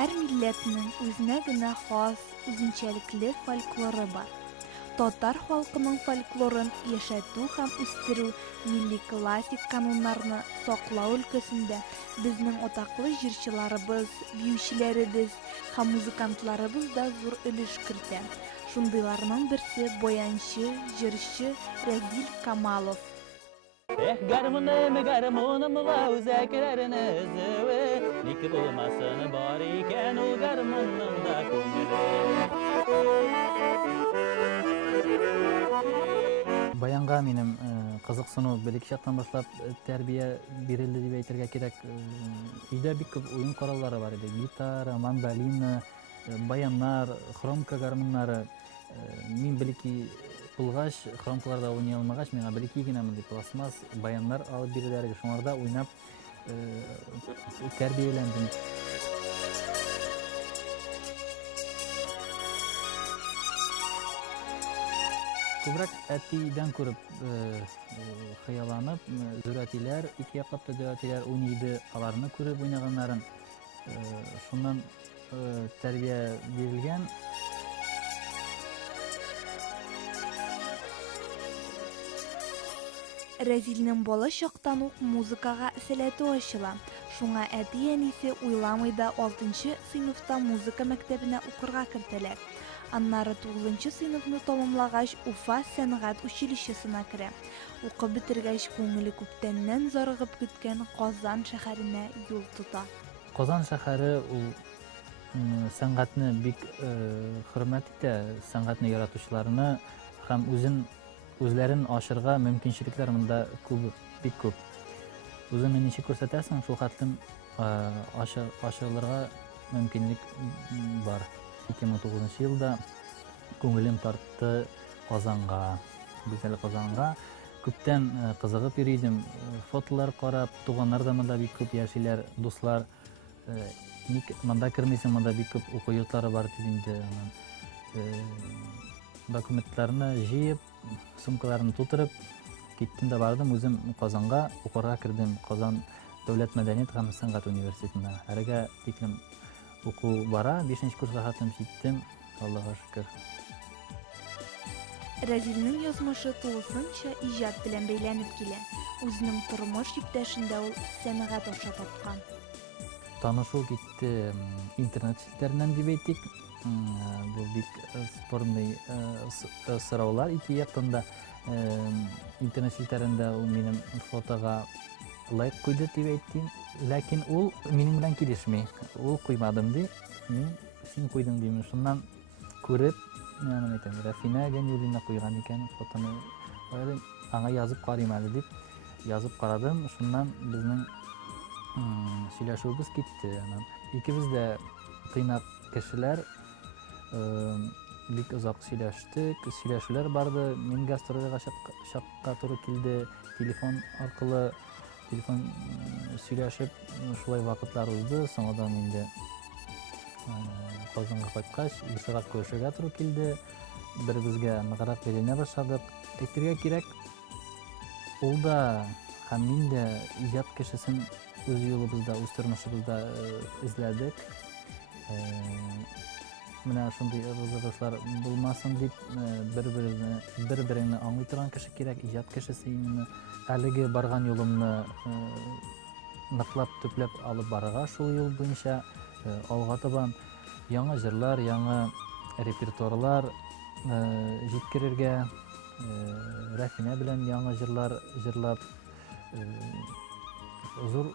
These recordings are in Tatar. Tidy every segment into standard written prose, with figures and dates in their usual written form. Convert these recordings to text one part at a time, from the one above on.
Һәр милләтнең үзенә генә хас үзенчәлекле фольклоры бар. Татар халкының фольклорын яшәтү һәм үстерү милли классик кануннарны саклау өлкәсендә безнең атаклы җырчыларыбыз, биючеләребез һәм музыкантларыбыз да зур өлеш кертә. Шундыйларның берсе баянчы, җырчы Разил Камалов. Гармонымла үзәкләрне өзүе, ник булмасын бар икән ул гармонның да күңеле. Баянга минем кызыксыну белек чактан башлап тәрбия бирелде дип әйтергә кирәк. Өйдә бик күп уен кораллары бар иде. Гитара, мандолина, баяннар, хромка гармоннары. Мин белеки булгач, хромкаларда уйный алмагач, миңа белеки генә мондый пластмас баяннар алып бирәләр, шуңарда уйнап тәрбияләндем. Күбрәк әтидән күреп хыялланып, зурәтиләр, ике яклап та зурәтиләр уйныйды, аларны күреп уйнаганнарын, шуннан тәрбия бирелгән. Разилнең бала чактан ук музыкага сәләте ачыла. Шуңа әти-әнисе уйламый да 6нчы сыйныфта музыка мәктәбенә укырга кертәләр. Аннары 9нчы сыйныфны тәмамлагач Уфа сәнгать училищесына керә. Укып бетергәч күңеле күптәннән зарыгып көткән Казан шәһәренә юл тота. Казан шәһәре ул сәнгатьне бик хөрмәт итә, сәнгатьне яратучыларны һәм үзләрен ашырга мөмкинчелекләр монда күп, бик күп. Үзеңне ничек күрсәтәсең, шул хәтлем ашырылырга мөмкинлек бар. 2009 елда күңелем тартты Казанга, гүзәл Казанга. Күптән кызыгып йөридем, фотолар карап, туганнар да монда бик күп яшиләр, дуслар. Ник монда кермисең, монда бик күп уку йортлары бар дип инде. Документларны җыеп, сумкаларны тутырып, киттем дә бардым үзем Казанга, укырга кирдем. Казан дәүләт мәдәният һәм сәнгать университетына. Әргә тиклем уку бара, 5нче курска хәтлем җиттем, Аллаһка шөкер. Разилнең язмышы тулысынча иҗат белән бәйләнеп килә. Үзенең тормыш иптәшендә ул сәнгать аша тапкан. Танышу китте интернет челтәреннән дип әйтик. Бу бик спорный сораулар ике яктан да. Интернет челтәрендә ул минем фотога лайк куйды дип әйттем. Ләкин ул минем белән килешми. Ул куймадым ди. Мин син куйдың дим. Шуннан күреп, мен әйтәм, Рафина Җанюлина куйган икән фотоны. Аңа язып карыйм әле дип язып карадым. Шуннан безнең сөйләшүбез китте. Икебез дә тыйнак кешеләр, бик озак сөйләштек, сөйләшүләр барды. Мин гастрольгә чакка туры килде, телефон аркылы сөйләшеп, шулай вакытлар узды. Соңдан инде Казанга кайткач, ишарат күрешергә туры килде. Бер-безгә ныграк беленә башладык. Әйтергә кирәк, ул да һәм мин дә иҗат кешесен үз юлыбызда, үз тормышыбызда эзләдек. Менә шундый ыргызышлар булмасын дип, бер-береңне аңлый торган кеше кирәк, иҗат кешесе именно. Әлеге барган юлымны ныклап, төпләп алып барырга шул юл буенча алга табан яңа җырлар, яңа репертуарлар җиткерергә, Рафина белән яңа җырлар җырлап, зур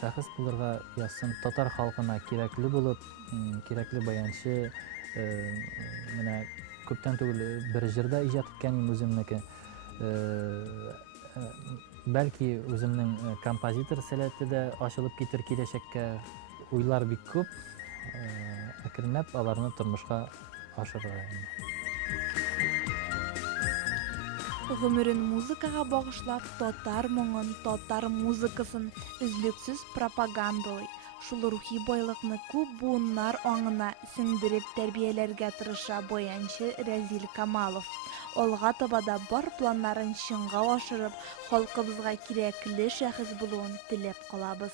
шәхес булырга ясын, татар халкына кирәкле булып, кирәкле баянчы, менә күптән түгел бер җырда иҗат иткән үземнеке. Бәлки үземнең композитор сәләте дә ачылып китер киләчәккә. Уйлар бик күп, әкренләп аларны тормышка ашырырга. Гомерен музыкага багышлап, татар моңын, татар музыкасын үзлексез пропагандалый. Шул рухи байлыкны күп буыннар аңына сеңдереп тәрбияләргә тырыша баянчы Разил Камалов. Алга табада бар планнарын чынга ашырып, халкыбызга кирәкле шәхес булуын теләп калабыз.